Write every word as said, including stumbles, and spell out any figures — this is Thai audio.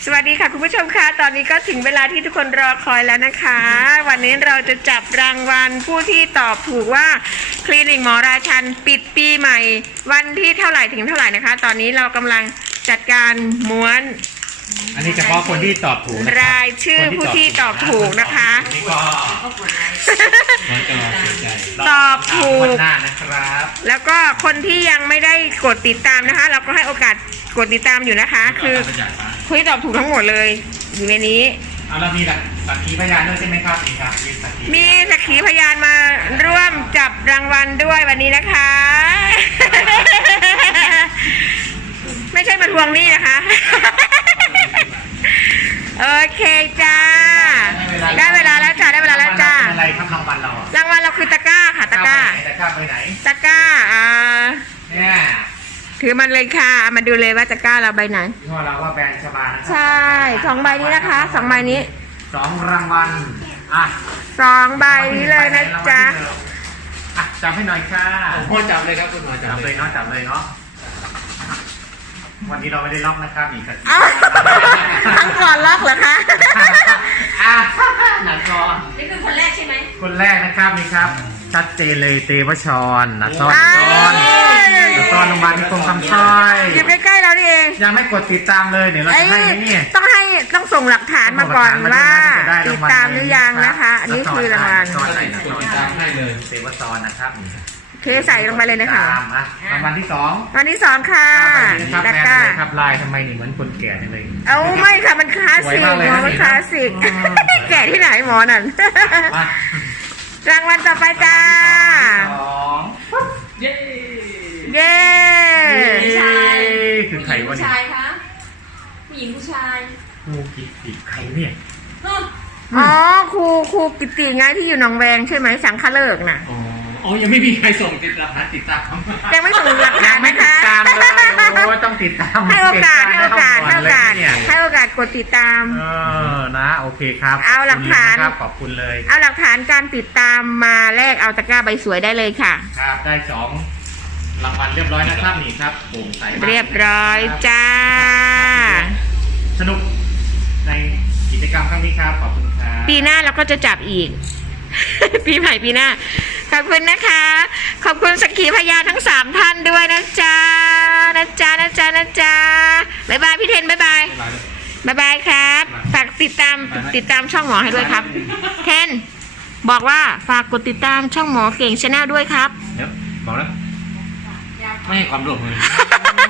สวัสดีค่ะคุณผู้ชมคะตอนนี้ก็ถึงเวลาที่ทุกคนรอคอยแล้วนะคะ วันนี้เราจะจับรางวัลผู้ที่ตอบถูกว่าคลินิกหมอราชันปิดปีใหม่วันที่เท่าไหร่ถึงเท่าไหร่นะคะตอนนี้เรากำลังจัดการม้วนอันนี้เฉพาะคนที่ตอบถูกนะรายชื่อผู้ที่ตอบถูกนะคะนี่ก็ตอบถูกนะครับแล้วก็คนที่ยังไม่ได้กดติดตามนะคะ เราก็ให้โอกาสกดติดตามอยู่นะคะคือคุยตอบถูกทั้งหมดเลยอยู่ในนี้เอาเรามีสักขีพยานด้วยใช่ไหมครับครับมีสักขีพยานมาร่วมจับรางวัลด้วยวันนี้นะคะ ไม่ใช่มาทวงหนี้นะคะ โอเคจ้าได้เวลาแล้วจ้าได้เวลาแล้วจ้าอะไรครับรางวัลเรารางวัลเราคือตะกร้าค่ะตะกร้าตะกร้าไปไหนตะกร้าอ่าเนี่ยถือมันเลยค่ะมาดูเลยว่าตะกร้าเราใบไหนเพราะเราว่าแบรนด์ชบาใช่สองใบนี้นะคะสองใบนี้สองรางวัลอ่ะสองใบนี้เลยนะจ๊ะอ่ะจับให้หน่อยค่ะผมพ่อจับเลยครับคุณหมอจัจับบเลยเนาะจับเลยเนาะวันนี้เราไม่ได้ล็อกนะครับอีกครับครั้งก่อนล็อกเหรอคะอ่ะหนักคอนี่คือคนแรกใช่ไหมคนแรกนะครับนี่ครับชัดเจนเลยเตวชรนะซ้อนซ้อนซ้อนโรงพยาบาลนิคมคำสร้อยอยู่ใกล้ๆเรานี่เองยังไม่กดติดตามเลยเดี๋ยวเราจะให้นี่ต้องให้ต้องส่งหลักฐานมาก่อนว่าติดตามหรือยังนะคะอันนี้คือรางวัลซ้อนใส่นะกดติดตามให้เลยเตวชรนะครับเทใส่ลงไปเลยนะคะรางวัลที่สองวันที่สองค่ะตะกร้าครับลายทำไมนี่เหมือนคนแก่เลยเอาไม่ค่ะมันคลาสสิกหมอมันคลาสสิกแก่ที่ไหนหมอนั่นรางวัลต่อไปจ้าเย้เย้ผู้ชายคือใครวะเนี่ยผู้ชายคะผู้หญิงผู้ชายครูกิตติใครเนี่ยอ๋อครูครูกิตติไงที่อยู่หนองแวงใช่ไหมสังฆเลิกน่ะอ๋อยังไม่มีใครส่งติดตามติดตามยังไม่ส่งหลักฐานไหมคะตามเลยโอ้ต้องติดตามให้โอกาสให้โอกาสให้โอกาสให้โอกาสกดติดตามเออนะโอเคครับเอาหลักฐานขอบคุณเลยเอาหลักฐานการติดตามมาแลกเอาตะกร้าใบสวยได้เลยค่ะครับได้สองรางวัลเรียบร้อยนะครับนี่ครับโปร่งใสเรียบร้อยจ้าสนุกในกิจกรรมครั้งนี้ครับขอบคุณครับปีหน้าเราก็จะจับอีก ปีใหม่ปีหน้าขอบคุณนะคะขอบคุณสักขีพยานทั้งสามท่านด้วยนะจ๊ะนะจ๊ะนะจ๊ะนะจ๊ะบ๊ายบายพี่เทนบ๊ายบายบ๊ายบายครับฝากติดตามติดตามช่องหมอให้ด้วยครับเทนบอกว่าฝากกดติดตามช่องหมอเก่งชาแนลด้วยครับเดี๋ยวบอกแล้วไม่ให้ความร่วมมือ